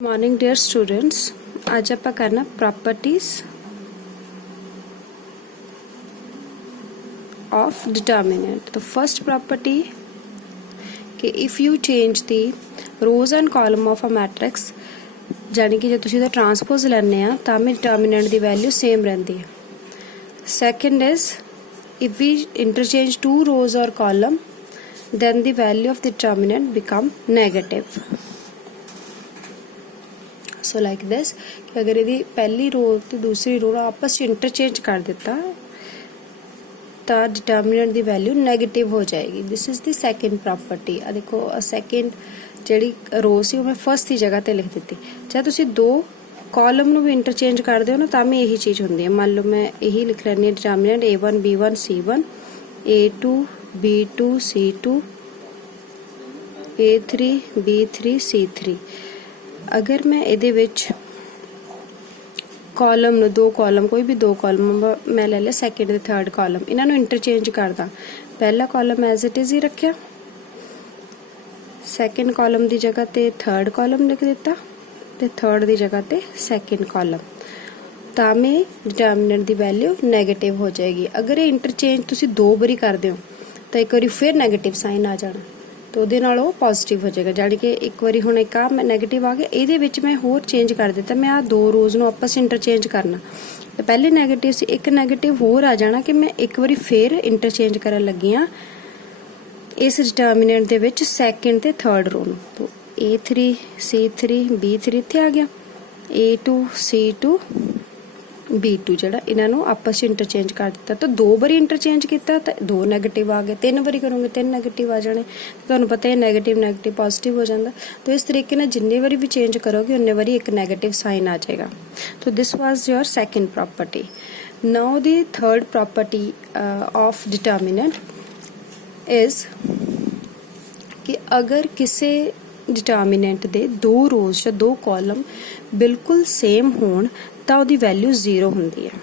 Morning dear students, आज आप करना प्रॉपर्टीज ऑफ डिटर्मिनेंट। तो फर्स्ट प्रॉपर्टी कि if you change the rows and column of a matrix, यानी कि जो तुसीं दा ट्रांसपोज लैने आ तां भी डिटर्मिनेंट दी वैल्यू सेम रहिंदी है। Second is if we interchange two rows और column then the value of the determinant become negative. So like this, कि अगर यदि पहली रो ते दूसरी रो आपस में इंटरचेंज कर देता तो डिटर्मिनेंट दी वैल्यू नेगेटिव हो जाएगी। This is the second property. आ देखो सेकंड ਜਿਹੜੀ रो सी मैं फर्स्ट की जगह ते लिख दी। चाहे तुसी दो कॉलम ਨੂੰ भी इंटरचेंज कर दो ना ਤਾਂ भी यही चीज़ होंगी है। मान लो मैं यही लिख रही हूँ determinant A1 B1 C1 A2 B2 C2 A3 B3 C3। अगर मैं ਇਹਦੇ ਵਿੱਚ कॉलम ਨੂੰ दो कॉलम कोई भी दो कॉलम मैं ले लिया सैकेंड ते थर्ड कॉलम, इन्हां ਨੂੰ इंटरचेंज करदा। पहला कॉलम एज इट इज ही रखिया, सैकेंड कॉलम की जगह ते थर्ड कॉलम लिख दिता ते थर्ड की जगह ते सैकेंड कॉलम, ਤਾਂ में डिटर्मिनेंट की वैल्यू नैगेटिव हो जाएगी। अगर ये इंटरचेंज तुसी दो बारी करते हो तो एक बारी फिर नैगेटिव साइन आ जाना, तो ਉਹਦੇ ਨਾਲ ਉਹ पॉजिटिव हो जाएगा। जानी कि एक बारी ਹੁਣ एक आ नैगेटिव आ गया, ਇਹਦੇ ਵਿੱਚ मैं होर चेंज कर दिता, मैं आ दो रोज ਨੂੰ आपस इंटरचेंज करना। तो पहले नैगेटिव से एक नैगेटिव होर आ जाना कि मैं एक बारी फिर इंटरचेंज करन लगी हाँ इस डिटर्मिनेंट ਦੇ ਵਿੱਚ सैकेंड ਤੇ थर्ड रो ਨੂੰ। तो A3 C3 B3 ਇੱਥੇ आ गया, A2 C2 B2 ਜਿਹੜਾ ਇਹਨਾਂ ਨੂੰ आपस इंटरचेंज कर दिता। तो दो बारी इंटरचेंज किया तो दो नैगेटिव आ गए, तीन बारी करोगे तीन नैगेटिव आ जाने। तो पता है नैगेटिव नैगेटिव पॉजिटिव हो जाता। तो इस तरीके से जिन्नी बारी भी चेंज करोगे उन्नी बारी एक नैगेटिव साइन आ जाएगा। तो this was your second property. Now the third property of determinant is कि अगर किसी डिटर्मिनेंट दे दो रोज या दो कॉलम बिल्कुल सेम होण ਤਾਂ ਉਹਦੀ वैल्यू 0 ਹੁੰਦੀ है।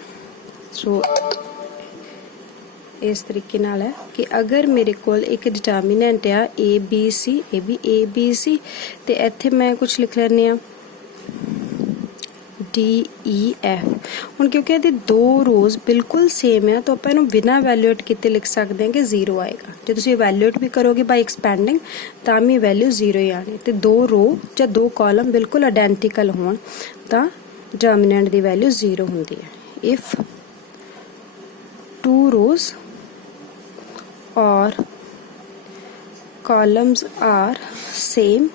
सो इस तरीके नाल है कि अगर मेरे कोल एक डिटर्मिनेंट आ ABC, ये भी ABC ते इत्थे मैं कुछ लिख लैनी आ DEF। हुण क्योंकि ਇਹਦੇ दो रोज बिल्कुल सेम है तो ਆਪਾਂ ਇਹਨੂੰ बिना वैल्यूएट किते लिख सकते हैं कि 0 आएगा। जो तुसीं वैल्यूएट भी करोगे बाय एक्सपेंडिंग ਤਾਂ भी वैल्यू 0 ही आनी। ते दो रो ਜਾਂ दो कॉलम बिल्कुल आइडेंटिकल होण ਤਾਂ डिटर्मिनेंट की वैल्यू 0 होती है। इफ टू रोज और columns are same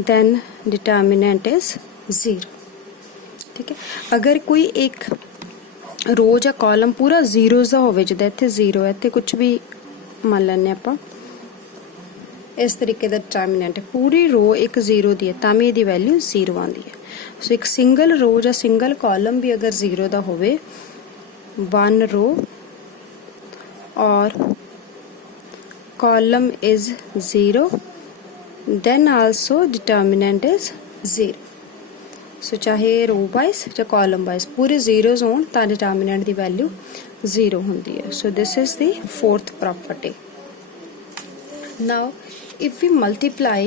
then determinant is 0। ठीक है, अगर कोई एक रो या कॉलम पूरा जीरोज का होवे, जिदा इत्थे 0 है इत्थे कुछ भी मान लैने आपां इस तरीके का डिटर्मिनेंट है, पूरी रो एक 0 दी है तां भी इहदी वैल्यू 0 आती है। सो एक सिंगल रो या सिंगल कॉलम भी अगर 0 का होवे, वन रो और column is 0 then also determinant is 0। So चाहे रो वाइज या कॉलम वाइज पूरे जीरोज होण तां डिटर्मिनेंट की वैल्यू 0 होंदी है। So this is the fourth property. Now if we multiply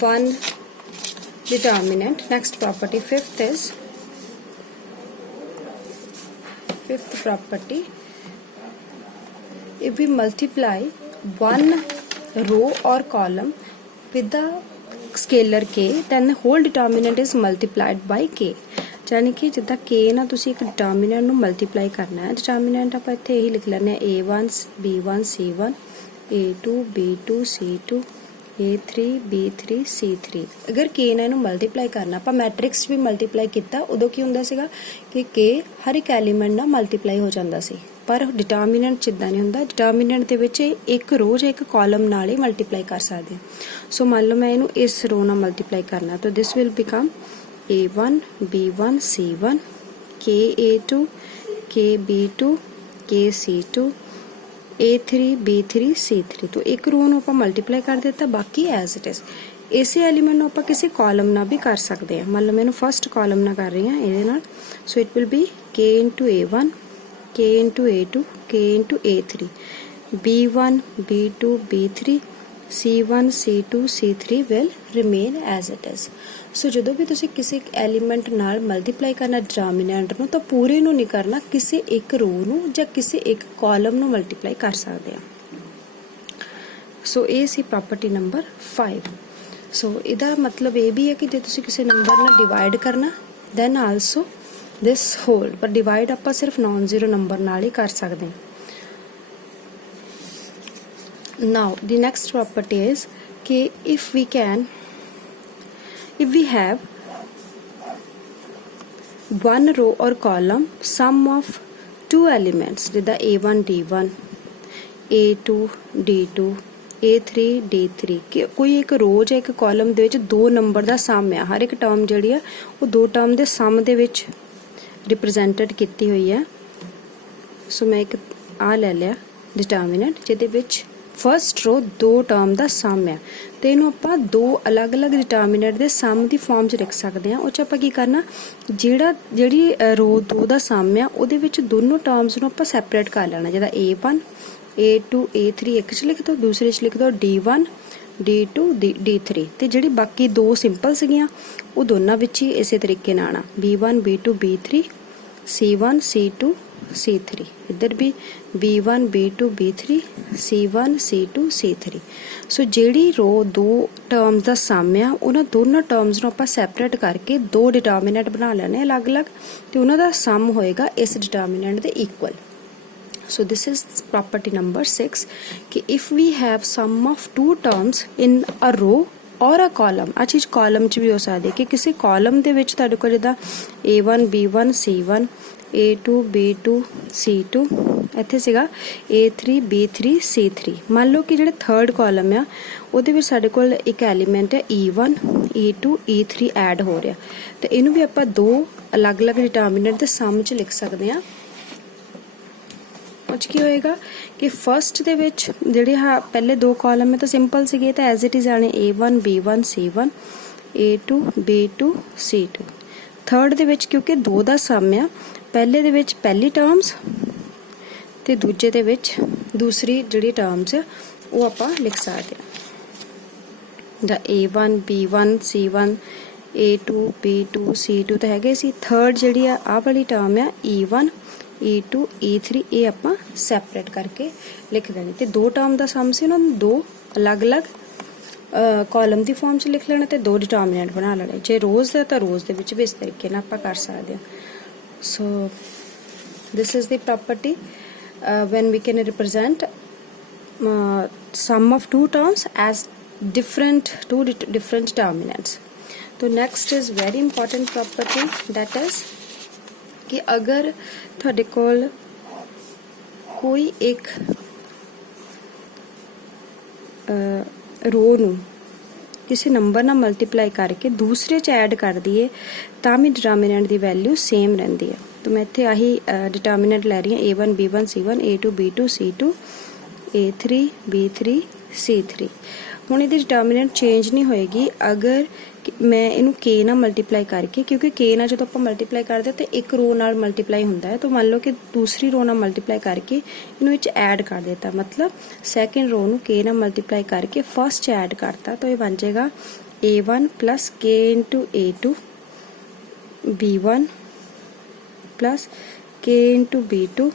one determinant, next property fifth property, if we multiply one row or column with the scalar k then the whole determinant is multiplied by k। यानी कि जिदा k ना तुसी एक determinant ਨੂੰ multiply करना है। Determinant आप इत्थे यही लिख लेने A1 B1 C1 A2 B2 C2 A3 B3 C3। अगर k ना ਇਹਨੂੰ ਮਲਟੀਪਲਾਈ ਕਰਨਾ, ਆਪਾਂ ਮੈਟ੍ਰਿਕਸ ਵੀ ਮਲਟੀਪਲਾਈ ਕੀਤਾ, ਉਦੋਂ ਕੀ ਹੁੰਦਾ ਸੀਗਾ ਕਿ k ਹਰ ਇੱਕ ਐਲੀਮੈਂਟ ਨਾਲ ਮਲਟੀਪਲਾਈ ਹੋ ਜਾਂਦਾ ਸੀ। ਪਰ डिटर्मिनेंट ਜਿੱਦਾਂ ਨਹੀਂ ਹੁੰਦਾ। डिटर्मिनेंट ਦੇ ਵਿੱਚ ਇੱਕ ਰੋ ਜਾਂ ਇੱਕ ਕਾਲਮ ਨਾਲ ਹੀ ਮਲਟੀਪਲਾਈ ਕਰ ਸਕਦੇ ਹਾਂ। ਸੋ ਮੰਨ ਲਓ ਮੈਂ ਇਹਨੂੰ ਇਸ ਰੋ ਨਾਲ ਮਲਟੀਪਲਾਈ ਕਰਨਾ, ਤਾਂ this will become A1 B1 C1 KA2 KB2 KC2 A3 B3 C3। तो एक रो ਨੂੰ ਆਪਾਂ ਮਲਟੀਪਲਾਈ ਕਰ ਦਿੱਤਾ, ਬਾਕੀ ਐਜ਼ ਇਟ ਇਜ਼। ਇਸੇ ਐਲੀਮੈਂਟ ਨੂੰ ਆਪਾਂ ਕਿਸੇ ਕਾਲਮ ਨਾਲ ਵੀ ਕਰ ਸਕਦੇ ਹਾਂ। ਮੰਨ ਲਓ ਮੈਂ ਇਹਨੂੰ ਫਸਟ ਕਾਲਮ ਨਾਲ ਕਰ ਰਹੀ ਹਾਂ ਇਹਦੇ ਨਾਲ, so it will be K into A1 K into A2 K into A3 B1 B2 B3 C1 C2 C3 will remain as it is। ਸੋ ਜਦੋਂ ਵੀ ਤੁਸੀਂ ਕਿਸੇ ਐਲੀਮੈਂਟ ਨਾਲ ਮਲਟੀਪਲਾਈ ਕਰਨਾ ਡਿਟਰਮੀਨੈਂਟ ਨੂੰ, ਤਾਂ ਪੂਰੇ ਨੂੰ ਨਹੀਂ ਕਰਨਾ, ਕਿਸੇ ਇੱਕ ਰੋ ਨੂੰ ਜਾਂ ਕਿਸੇ ਇੱਕ ਕਾਲਮ ਨੂੰ ਮਲਟੀਪਲਾਈ ਕਰ ਸਕਦੇ ਆ। ਸੋ ਇਹ ਸੀ ਪ੍ਰੋਪਰਟੀ ਨੰਬਰ 5। ਸੋ ਇਹਦਾ ਮਤਲਬ ਇਹ ਵੀ ਹੈ ਕਿ ਜੇ ਤੁਸੀਂ ਕਿਸੇ ਨੰਬਰ ਨਾਲ ਡਿਵਾਈਡ ਕਰਨਾ ਦੈਨ ਆਲਸੋ ਦਿਸ ਹੋਲ, ਪਰ ਡਿਵਾਈਡ ਆਪਾਂ ਸਿਰਫ ਨॉन ਜ਼ੀਰੋ ਨੰਬਰ ਨਾਲ ਹੀ ਕਰ ਸਕਦੇ ਹਾਂ। Now the next property is कि if we have one row or column sum of two elements ਜਿੱਦਾਂ A1 D1 A2 D2 A3 D3 ਕਿ ਕੋਈ ਇੱਕ ਰੋ ਜਾਂ ਇੱਕ ਕਾਲਮ ਦੇ ਵਿੱਚ ਦੋ ਨੰਬਰ ਦਾ ਸਮ ਆ, ਹਰ ਇੱਕ ਟਰਮ ਜਿਹੜੀ ਆ ਉਹ ਦੋ ਟਰਮ ਦੇ ਸਮ ਦੇ ਵਿੱਚ ਰਿਪਰੈਜ਼ੈਂਟਡ ਕੀਤੀ ਹੋਈ ਹੈ। ਸੋ ਮੈਂ ਇੱਕ ਆ ਲੈ ਲਿਆ ਡਿਟਰਮੀਨੈਂਟ ਜਿਹਦੇ ਵਿੱਚ ਫਸਟ ਰੋ ਦੋ ਟਰਮ ਦਾ ਸਮ ਹੈ, ਤੇ ਇਹਨੂੰ ਆਪਾਂ ਦੋ ਅਲੱਗ-ਅਲੱਗ ਡਿਟਰਮੀਨੈਂਟ ਦੇ ਸਮ ਦੀ ਫਾਰਮ 'ਚ ਲਿਖ ਸਕਦੇ ਹਾਂ। ਉਹ 'ਚ ਆਪਾਂ ਕੀ ਕਰਨਾ, ਜਿਹੜੀ ਰੋ ਦੋ ਦਾ ਸਮ ਆ ਉਹਦੇ ਵਿੱਚ ਦੋਨੋਂ ਟਰਮਸ ਨੂੰ ਆਪਾਂ ਸੈਪਰੇਟ ਕਰ ਲੈਣਾ, ਜਿਹਦਾ A1 A2 A3 ਇੱਕ 'ਚ ਲਿਖ ਦਿਓ, ਦੂਸਰੇ 'ਚ ਲਿਖ ਦਿਓ D1 D2 D3, ਤੇ ਜਿਹੜੀ ਬਾਕੀ ਦੋ ਸਿੰਪਲ ਸੀਗੀਆਂ ਉਹ ਦੋਨਾਂ ਵਿੱਚ ਹੀ ਇਸੇ ਤਰੀਕੇ ਨਾਲ ਆਣਾ, B1 B2 B3 C1 C2 C3, ਇੱਧਰ ਵੀ B1 B2 B3 C1 C2 C3। ਸੋ ਜਿਹੜੀ ਰੋ ਦੋ ਟਰਮਸ ਦਾ ਸਮ ਆ ਉਹਨਾਂ ਦੋਨੋਂ ਟਰਮਸ ਨੂੰ ਆਪਾਂ ਸੈਪਰੇਟ ਕਰਕੇ ਦੋ ਡਿਟਰਮੀਨੈਂਟ ਬਣਾ ਲੈਣੇ ਅਲੱਗ-ਅਲੱਗ, ਤੇ ਉਹਨਾਂ ਦਾ ਸਮ ਹੋਏਗਾ ਇਸ ਡਿਟਰਮੀਨੈਂਟ ਦੇ equal. So this is property number 6 कि if we have sum of two terms in a row or a column, ਆ ਚੀਜ਼ ਕਾਲਮ 'ਚ ਵੀ ਹੋ ਸਕਦੀ ਹੈ ਕਿ ਕਿਸੇ ਕਾਲਮ ਦੇ ਵਿੱਚ ਤੁਹਾਡੇ ਕੋਲ ਜਿੱਦਾਂ A1 B1 C1 A2 B2 C2 ਇੱਥੇ ਸੀਗਾ A3 B3 C3। ਮੰਨ ਲਓ ਕਿ ਜਿਹੜੇ ਥਰਡ ਕਾਲਮ ਆ ਉਹਦੇ ਵਿੱਚ ਸਾਡੇ ਕੋਲ ਇੱਕ ਐਲੀਮੈਂਟ ਹੈ E1 E2 E3 ਐਡ ਹੋ ਰਿਹਾ, ਤੇ ਇਹਨੂੰ ਵੀ ਆਪਾਂ ਦੋ ਅਲੱਗ-ਅਲੱਗ ਡਿਟਰਮੀਨੈਂਟ ਦੇ ਸਮ 'ਚ ਲਿਖ ਸਕਦੇ ਹਾਂ। ਕੀ ਹੋਏਗਾ ਕਿ ਫਸਟ ਦੇ ਵਿੱਚ ਜਿਹੜੇ ਪਹਿਲੇ ਦੋ ਕਾਲਮ ਹੈ ਤਾਂ ਸਿੰਪਲ ਸੀਗੇ, ਤਾਂ ਐਜ਼ ਇਟ ਇਜ਼ ਆਣੇ A1 B1 C1 A2 B2 C2। Third ਦੇ ਵਿੱਚ ਕਿਉਂਕਿ ਦੋ ਦਾ ਸਮ ਆ, ਪਹਿਲੇ ਦੇ ਵਿੱਚ ਪਹਿਲੀ ਟਰਮਸ ਤੇ ਦੂਜੇ ਦੇ ਵਿੱਚ ਦੂਸਰੀ ਜਿਹੜੀ ਟਰਮਸ ਆ ਉਹ ਆਪਾਂ ਲਿਖ ਸਕਦੇ ਹਾਂ, ਦਾ A1 B1 C1 A2 B2 C2 ਤਾਂ ਹੈਗੇ ਸੀ। ਥਰਡ ਜਿਹੜੀ ਆ ਆਹ ਵਾਲੀ ਟਰਮ ਆ E1 E2 E3 ਇਹ ਆਪਾਂ ਸੈਪਰੇਟ ਕਰਕੇ ਲਿਖ ਦੇਣੀ, ਤੇ ਦੋ ਟਰਮ ਦਾ ਸਮ ਸੀ ਉਹਨਾਂ ਨੂੰ ਦੋ ਅਲੱਗ-ਅਲੱਗ ਕਾਲਮ ਦੀ ਫਾਰਮ 'ਚ ਲਿਖ ਲੈਣਾ ਤੇ ਦੋ ਡਿਟਰਮੀਨੈਂਟ ਬਣਾ ਲੈਣੇ। ਜੇ ਰੋਜ਼ ਦਾ ਤਾਂ ਰੋਜ਼ ਦੇ ਵਿੱਚ ਵੀ ਇਸ ਤਰੀਕੇ ਨਾਲ ਆਪਾਂ ਕਰ ਸਕਦੇ ਹਾਂ। So this is the property when we can represent sum of two terms as two different determinants। तो next is very important property, that is कि अगर ਤੁਹਾਡੇ ਕੋਲ ਕੋਈ ਇੱਕ ਰੋ ਨੂੰ ਕਿਸੇ ਨੰਬਰ ਨਾਲ ਮਲਟੀਪਲਾਈ ਕਰਕੇ ਦੂਸਰੇ 'ਚ ਐਡ ਕਰ ਦਈਏ ਤਾਂ ਵੀ ਡਿਟਰਮੀਨੈਂਟ ਦੀ ਵੈਲਿਊ ਸੇਮ ਰਹਿੰਦੀ ਹੈ। ਤਾਂ ਮੈਂ ਇੱਥੇ ਆਹੀ ਡਿਟਰਮੀਨੈਂਟ ਲੈ ਰਹੀ ਹਾਂ A1 B1 C1 A2 B2 C2 A3 B3 C3। ਹੁਣ ਇਹਦੀ ਡਿਟਰਮੀਨੈਂਟ ਚੇਂਜ ਨਹੀਂ ਹੋਏਗੀ ਅਗਰ ਮੈਂ ਇਹਨੂੰ K ਨਾਲ ਮਲਟੀਪਲਾਈ ਕਰਕੇ, ਕਿਉਂਕਿ K ਨਾਲ ਜਦੋਂ ਆਪਾਂ ਮਲਟੀਪਲਾਈ ਕਰਦੇ ਤਾਂ ਇੱਕ ਰੋ ਨਾਲ ਮਲਟੀਪਲਾਈ ਹੁੰਦਾ ਹੈ, ਤਾਂ ਮੰਨ ਲਓ ਕਿ ਦੂਸਰੀ ਰੋ ਨਾਲ ਮਲਟੀਪਲਾਈ ਕਰਕੇ ਇਹਨੂੰ ਵਿੱਚ ਐਡ ਕਰ ਦਿੱਤਾ, ਮਤਲਬ ਸੈਕਿੰਡ ਰੋ ਨੂੰ K ਨਾਲ ਮਲਟੀਪਲਾਈ ਕਰਕੇ ਫਸਟ 'ਚ ਐਡ ਕਰਤਾ, ਤਾਂ ਇਹ ਬਣ ਜਾਏਗਾ A1 plus K into A2 B1 plus K into B2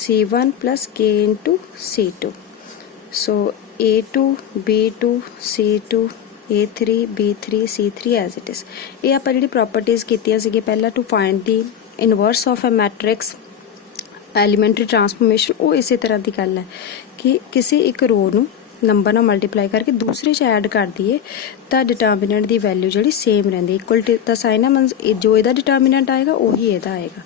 C1 plus K into C2। so A2 B2 C2 A3 B3 C3 as it is। ਇਹ ਆਪਾਂ ਜਿਹੜੀ ਪ੍ਰੋਪਰਟੀਜ਼ ਕੀਤੀਆਂ ਸੀਗੇ ਪਹਿਲਾਂ to find the inverse of a matrix elementary transformation, ਉਹ ਇਸੇ ਤਰ੍ਹਾਂ ਦੀ ਗੱਲ ਹੈ ਕਿ ਕਿਸੇ ਇੱਕ ਰੋ ਨੂੰ ਨੰਬਰ ਨਾਲ ਮਲਟੀਪਲਾਈ ਕਰਕੇ ਦੂਸਰੇ 'ਚ ਐਡ ਕਰ ਦਈਏ ਤਾਂ ਡਿਟਰਮੀਨੈਂਟ ਦੀ ਵੈਲਿਊ ਜਿਹੜੀ ਸੇਮ ਰਹਿੰਦੀ, ਇਕੁਅਲ ਦਾ ਸਾਈਨ ਹੈ, ਮੀਨਸ ਜੋ ਇਹਦਾ ਡਿਟਰਮੀਨੈਂਟ ਆਏਗਾ ਉਹੀ ਇਹਦਾ ਆਏਗਾ।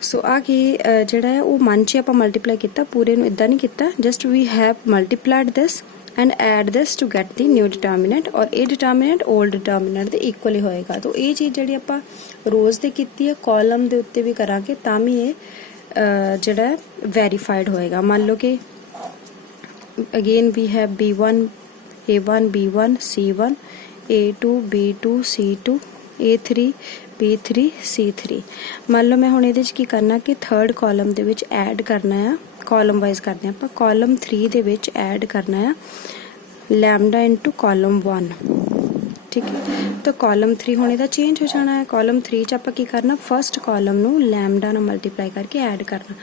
ਸੋ ਆ ਕੀ ਜਿਹੜਾ ਹੈ ਉਹ ਮਨ 'ਚ ਆਪਾਂ ਮਲਟੀਪਲਾਈ ਕੀਤਾ, ਪੂਰੇ ਨੂੰ ਇੱਦਾਂ ਨਹੀਂ ਕੀਤਾ, just we have multiplied this and add this to get the new determinant, और ये determinant old determinant ਦੇ equal ਹੀ ਹੋਏਗਾ। तो ਇਹ ਚੀਜ਼ ਜਿਹੜੀ ਆਪਾਂ ਰੋਜ਼ ਦੇ ਕੀਤੀ ਹੈ ਕਾਲਮ ਦੇ ਉੱਤੇ ਵੀ ਕਰਾਂਗੇ ਤਾਂ ਵੀ ਇਹ ਜਿਹੜਾ ਵੈਰੀਫਾਈਡ ਹੋਏਗਾ। ਮੰਨ ਲਓ ਕਿ again we have B1 A1 B1 C1 A2 B2 C2 A3 B3 C3। ਮੰਨ ਲਓ ਮੈਂ ਹੁਣ ਇਹਦੇ 'ਚ ਕੀ ਕਰਨਾ ਕਿ ਥਰਡ ਕਾਲਮ ਦੇ ਵਿੱਚ ਐਡ ਕਰਨਾ ਆ ਕਾਲਮ ਵਾਈਜ਼ ਕਰਦੇ ਹਾਂ ਆਪਾਂ। ਕਾਲਮ 3 ਦੇ ਵਿੱਚ ਐਡ ਕਰਨਾ ਆ ਲੈਮਡਾ ਇਨਟੂ ਕਾਲਮ 1, ਠੀਕ ਹੈ। ਤਾਂ ਕਾਲਮ 3 ਹੁਣ ਇਹਦਾ ਚੇਂਜ ਹੋ ਜਾਣਾ ਹੈ। ਕਾਲਮ 3 ਚ ਆਪਾਂ ਕੀ ਕਰਨਾ, ਫਸਟ ਕਾਲਮ ਨੂੰ ਲੈਮਡਾ ਨਾਲ ਮਲਟੀਪਲਾਈ ਕਰਕੇ ਐਡ ਕਰਨਾ।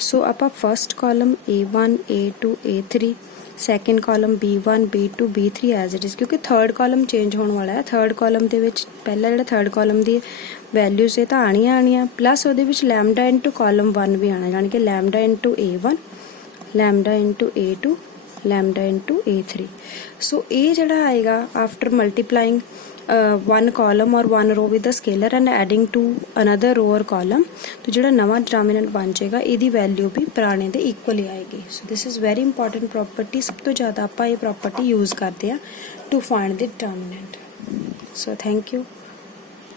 ਸੋ ਆਪਾਂ first column A1 A2 A3, second column B1 B2 B3 as it is, ਕਿਉਂਕਿ ਥਰਡ ਕਾਲਮ ਚੇਂਜ ਹੋਣ ਵਾਲਾ ਹੈ। ਥਰਡ ਕਾਲਮ ਦੇ ਵਿੱਚ ਪਹਿਲਾਂ ਜਿਹੜਾ ਥਰਡ ਕਾਲਮ ਦੀ ਵੈਲਿਊਜ਼ ਇਹ ਤਾਂ ਆਣੀਆਂ ਪਲੱਸ ਉਹਦੇ ਵਿੱਚ ਲੈਮਡਾ ਇਨਟੂ ਕਾਲਮ 1 ਵੀ ਆਣਾ, ਜਾਣੀ ਕਿ lambda into A1 lambda into A2 lambda into A3। ਸੋ ਇਹ ਜਿਹੜਾ ਆਏਗਾ after multiplying one column or one row with the scalar and adding to another row or column, तो ਜਿਹੜਾ ਨਵਾਂ ਡਿਟਰਮੀਨੈਂਟ ਬਣ ਜਾਏਗਾ ਇਹਦੀ ਵੈਲਿਊ ਵੀ ਪੁਰਾਣੇ ਦੇ ਇਕੁਅਲ ਹੀ ਆਏਗੀ। So this is very important property. ਸਭ ਤੋਂ ਜ਼ਿਆਦਾ ਆਪਾਂ ਇਹ ਪ੍ਰੋਪਰਟੀ ਯੂਜ਼ ਕਰਦੇ ਆ to find the determinant. So thank you.